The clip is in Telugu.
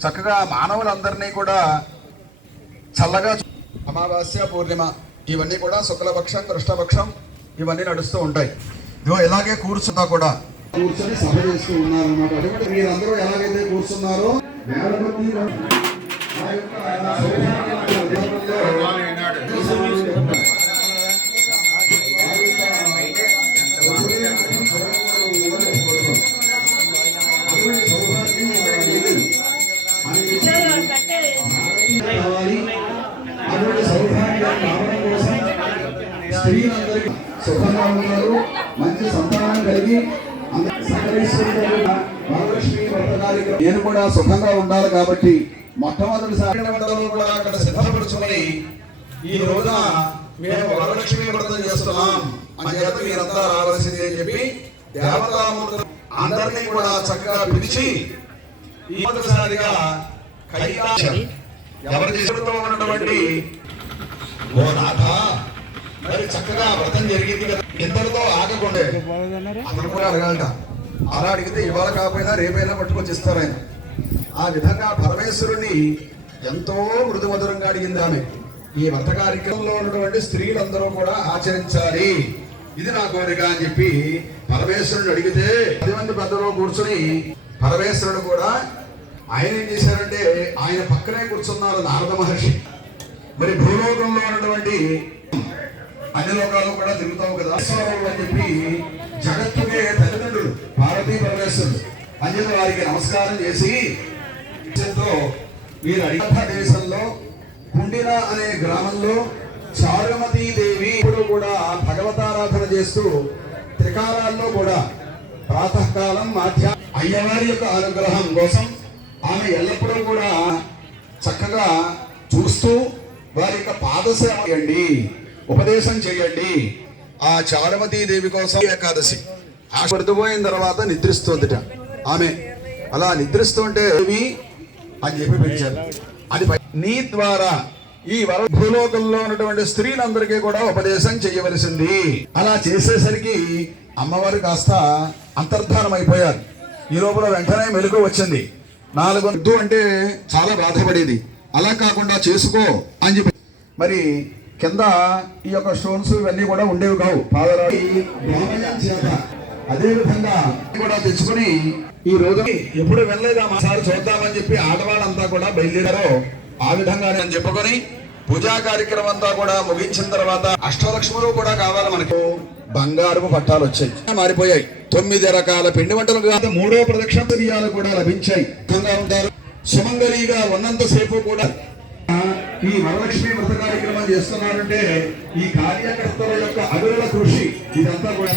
చక్కగా మానవులందరినీ కూడా చల్లగా చూ- అమావాస్య పూర్ణిమ ఇవన్నీ కూడా శుక్లపక్షం కృష్ణపక్షం ఇవన్నీ నడుస్తూ ఉంటాయి. ఇదిగో ఇలాగే కూర్చున్నా కూడా. కూర్చొని సభ చేస్తూ ఉన్నారన్నమాట. అటువంటి మీరందరూ ఎలాగైతే కూర్చున్నారో అటువంటి సౌభాగ్యం రావడం కోసం స్త్రీలందరికీ సుఖంగా ఉన్నారు మంచి సంతానం కలిగి అందరి సకలేశ్వరి గారి వ్రత కార్యక్రమం నేను కూడా సుఖంగా ఉండాలి కాబట్టి మొట్టమొదటిసారి మండలంలో కూడా అక్కడ సిద్ధపరుచుకొని ఈ రోజున మేము వరలక్ష్మి వ్రతం చేస్తున్నాం. అని చేత మీరంతా రావాల్సింది అని చెప్పి దేవతామూర్తులు అందరినీ కూడా చక్కగా పిలిచి ఈ మొదటిసారిగా ఎవరి ఉన్నటువంటి ఓ నాథ మరి చక్కగా వ్రతం జరిగింది కదా. ఆగకుండా. అతను కూడా అడగాలట. అలా అడిగితే ఇవాళ కాకపోయినా రేపైనా పట్టుకొచ్చి ఇస్తారు ఆయన. ఆ విధంగా పరమేశ్వరుని ఎంతో మృదుమధురంగా అడిగింది ఆమె. ఈ వ్రత కార్యక్రమంలో ఉన్నటువంటి స్త్రీలందరూ కూడా ఆచరించాలి. ఇది నా కోరిక అని చెప్పి పరమేశ్వరుని అడిగితే పది మంది పెద్దలో కూర్చుని పరమేశ్వరుడు కూడా ఆయన ఏం చేశారంటే ఆయన పక్కనే కూర్చున్నారు నారద మహర్షి. మరి భూలోకంలో ఉన్నటువంటి అన్ని లోకాల్లో కూడా తిరుగుతావు కదా ఈశ్వరుడు అని చెప్పి జగత్తుకే తల్లిదండ్రులు పార్వతీ పరమేశ్వరుడు అంజన వారికి నమస్కారం చేసి మీరు అడిగ దేశంలో కుండిన అనే గ్రామంలో చారుమతీ దేవి ఇప్పుడు కూడా భగవతారాధన చేస్తూ త్రికాలాల్లో కూడా ప్రాతకాలం మాధ్య అయ్యవారి యొక్క అనుగ్రహం కోసం ఆమె ఎల్లప్పుడూ కూడా చక్కగా చూస్తూ వారి యొక్క పాదసేవ చేయండి ఉపదేశం చేయండి. ఆ చారుమతీ దేవి కోసం ఏకాదశి ఆ పడుతుపోయిన తర్వాత నిద్రిస్తుందిట. ఆమె అలా నిద్రిస్తుంటే దేవి అని చెప్పి పిలిచారు. అది నీ ద్వారా ఈ వర భూలోకంలో ఉన్నటువంటి స్త్రీలందరికీ కూడా ఉపదేశం చేయవలసింది. అలా చేసేసరికి అమ్మవారు కాస్త అంతర్ధానం అయిపోయారు ఈ లోపల వెంటనే మెలకు వచ్చింది. నాలుగు వద్దు అంటే చాలా బాధపడేది. అలా కాకుండా చేసుకో అని చెప్పి. మరి కింద ఈ యొక్క స్టోన్స్ ఇవన్నీ కూడా ఉండేవి కావు. పాదరాడి అదే విధంగా కూడా తెచ్చుకుని ఈ రోజు ఎప్పుడు వెళ్ళలేదా మా సార్ చూద్దామని చెప్పి ఆడవాళ్ళంతా కూడా బయలుదేరారో. ఆ విధంగా అని చెప్పుకొని పూజా కార్యక్రమం అంతా కూడా ముగించిన తర్వాత అష్టలక్ష్ములు కూడా కావాలి మనకు. బంగారపు పట్టాలు వచ్చాయి. మారిపోయాయి. తొమ్మిది రకాల పిండి వంటలు కాదు. మూడో ప్రదక్షిణ బియ్యాలు కూడా లభించాయి. విధంగా ఉంటారు సుమంగళిగా ఉన్నంతసేపు కూడా ఈ వరలక్ష్మి వ్రత కార్యక్రమం చేస్తున్నారంటే ఈ కార్యకర్తల యొక్క అవిరల కృషి ఇదంతా కూడా